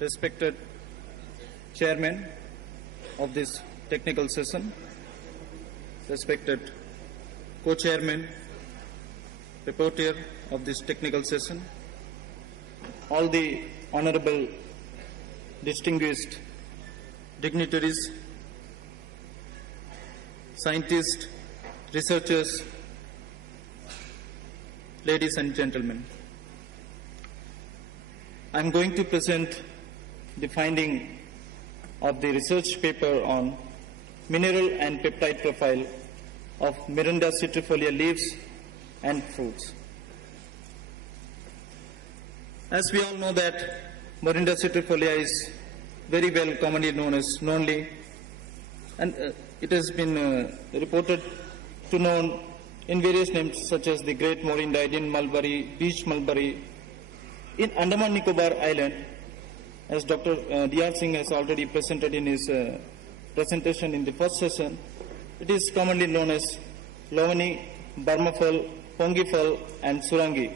respected chairman of this technical session, respected co-chairman, reporter of this technical session, all the honorable distinguished dignitaries, scientists, researchers, ladies and gentlemen. I am going to present the finding of the research paper on mineral and peptide profile of Mirinda citrifolia leaves and fruits. As we all know that Mirinda citrifolia is very well commonly known as nonly, and it has been reported to known in various names such as the Great Morinda, Indian mulberry, beach mulberry. In Andaman Nicobar Island, as Dr. D.R. Singh has already presented in his presentation in the first session, it is commonly known as Lovani, Barmafal, Pongifal and Surangi,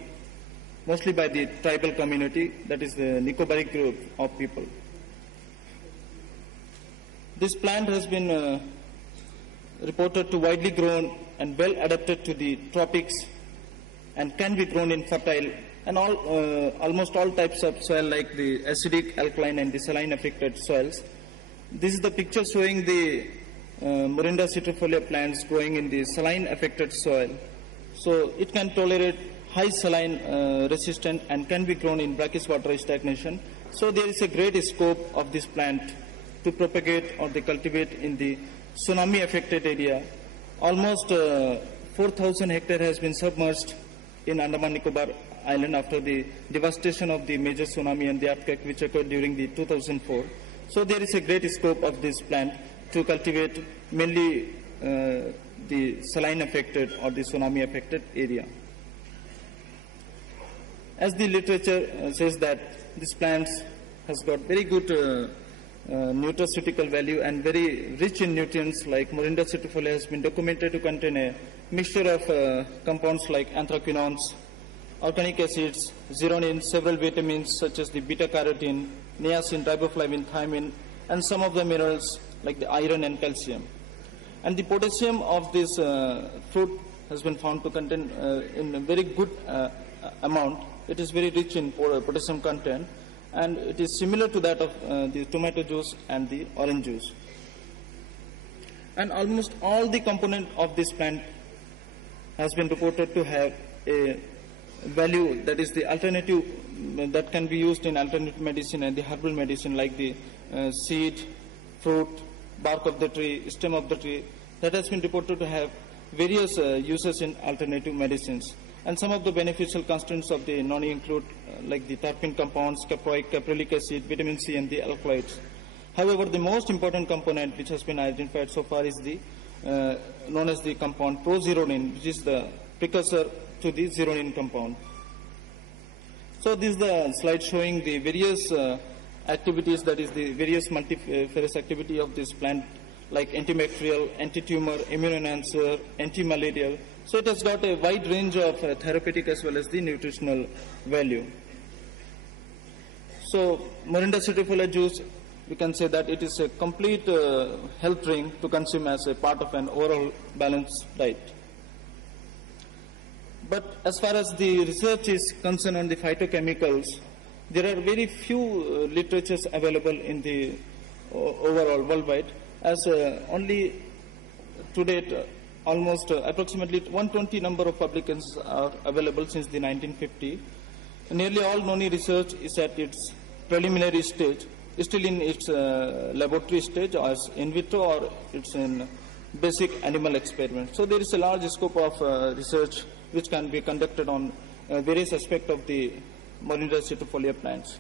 mostly by the tribal community, that is the Nicobaric group of people. This plant has been reported to widely grown and well adapted to the tropics and can be grown in fertile and almost all types of soil like the acidic, alkaline and the saline affected soils. This is the picture showing the Mirinda citrifolia plants growing in the saline affected soil. So it can tolerate high saline resistant and can be grown in brackish water stagnation. So there is a great scope of this plant to propagate or they cultivate in the tsunami affected area. Almost 4,000 hectares has been submerged in Andaman Nicobar Island after the devastation of the major tsunami and the earthquake which occurred during the 2004. So there is a great scope of this plant to cultivate mainly the saline affected or the tsunami affected area. As the literature says that this plant has got very good nutraceutical value and very rich in nutrients, like Mirinda citrifolia has been documented to contain a mixture of compounds like anthraquinones, organic acids, zeronin, several vitamins such as the beta-carotene, niacin, riboflavin, thiamine, and some of the minerals like the iron and calcium. And the potassium of this fruit has been found to contain in a very good amount. It is very rich in potassium content, and it is similar to that of the tomato juice and the orange juice. And almost all the components of this plant has been reported to have a value that is the alternative that can be used in alternative medicine and the herbal medicine like the seed, fruit, bark of the tree, stem of the tree, that has been reported to have various uses in alternative medicines. And some of the beneficial constituents of the noni include like the terpene compounds, caproic, caprylic acid, vitamin C and the alkaloids. However, the most important component which has been identified so far is the known as the compound prozeronin, which is the precursor to the zeronin compound. So this is the slide showing the various activities, that is the various multifarious activity of this plant, like antibacterial, anti-tumor, immune enhancer, anti-malarial. So it has got a wide range of therapeutic as well as the nutritional value. So Mirinda citrifolia juice, we can say that it is a complete health drink to consume as a part of an overall balanced diet. But as far as the research is concerned on the phytochemicals, there are very few literatures available in the overall worldwide, as only to date almost approximately 120 number of publications are available since the 1950. Nearly all noni research is at its preliminary stage, still in its laboratory stage as in vitro or it's in basic animal experiments. So there is a large scope of research which can be conducted on various aspects of the Mirinda citrifolia plants.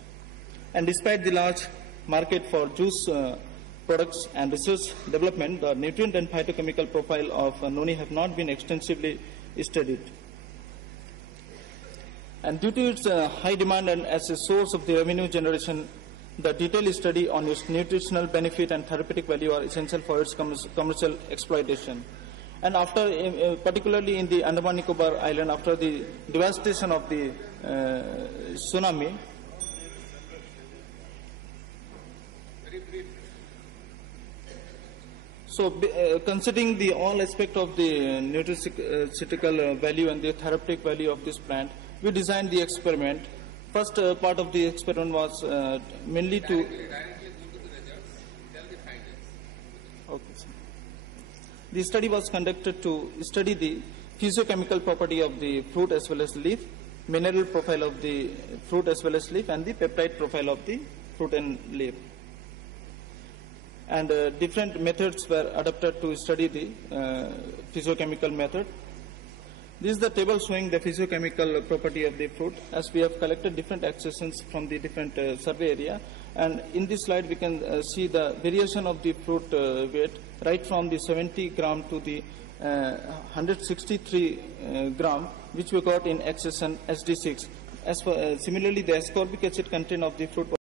And despite the large market for juice products and research development, the nutrient and phytochemical profile of noni have not been extensively studied. And due to its high demand and as a source of the revenue generation, the detailed study on its nutritional benefit and therapeutic value are essential for its commercial exploitation. And after, particularly in the Andaman Nicobar Island, after the devastation of the tsunami, So, considering the all aspect of the nutraceutical value and the therapeutic value of this plant, we designed the experiment. First part of the experiment was mainly to. Okay, sir. The study was conducted to study the physiochemical property of the fruit as well as leaf, mineral profile of the fruit as well as leaf, and the peptide profile of the fruit and leaf. And different methods were adapted to study the physiochemical method. This is the table showing the physiochemical property of the fruit, as we have collected different accessions from the different survey area. And in this slide we can see the variation of the fruit weight right from the 70 gram to the 163 gram, which we got in accession SD6. As for, similarly, the ascorbic acid content of the fruit